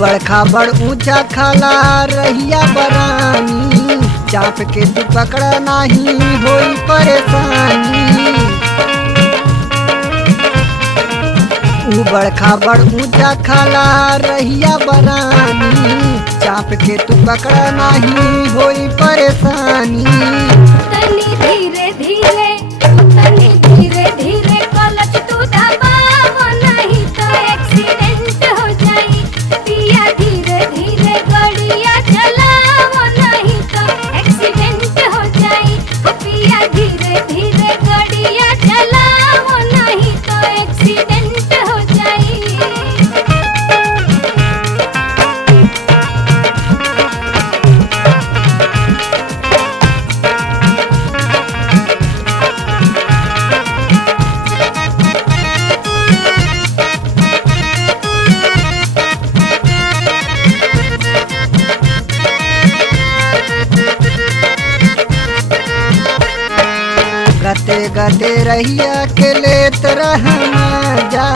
उबड़ खाबड़ ऊंचा खाला रहिया बरानी, चाप के तू पकड़ा नहीं होई परेशानी। उबड़ खाबड़ ऊंचा खाला रहिया बरानी, चाप के तू पकड़ा नहीं होई परेशानी। तनी धीरे धीरे तनी धीरे धीरे क्लच तू दबाव, नहीं तो एक्सीडेंट हो जाई। पिया धीरे धीरे गड़िया चलाव, नहीं तो एक्सीडेंट हो जाई। पिया धीरे धीरे गड़िया चलाव, नहीं तो एक्सीडेंट हो जाई। गते गते रहिया के लेत रह मजा,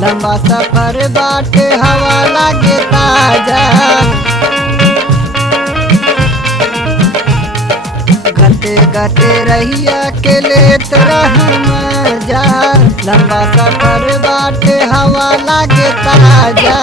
लंबा सफर बाटे हवा लागे ताजा। गते गते रहिया के लेत रह मजा, लंबा सफर बाटे हवा लागे ताजा।